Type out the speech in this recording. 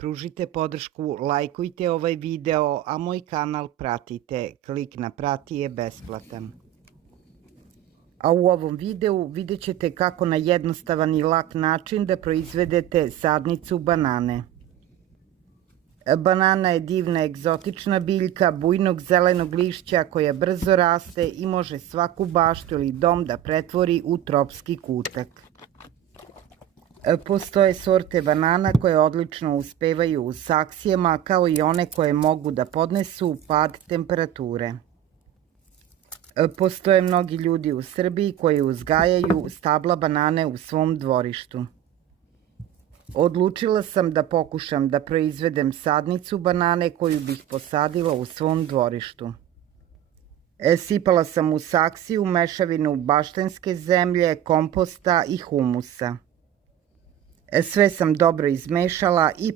Pružite podršku, lajkujte ovaj video, a moj kanal pratite. Klik na prati je besplatan. A u ovom videu vidjet ćete kako na jednostavan i lak način da proizvedete sadnicu banane. Banana je divna egzotična biljka bujnog zelenog lišća koja brzo raste i može svaku baštu ili dom da pretvori u tropski kutak. Postoje sorte banana koje odlično uspevaju u saksijama, kao i one koje mogu da podnesu pad temperature. Postoje mnogi ljudi u Srbiji koji uzgajaju stabla banane u svom dvorištu. Odlučila sam da pokušam da proizvedem sadnicu banane koju bih posadila u svom dvorištu. Sipala sam u saksiju mešavinu baštenske zemlje, komposta i humusa. Sve sam dobro izmešala i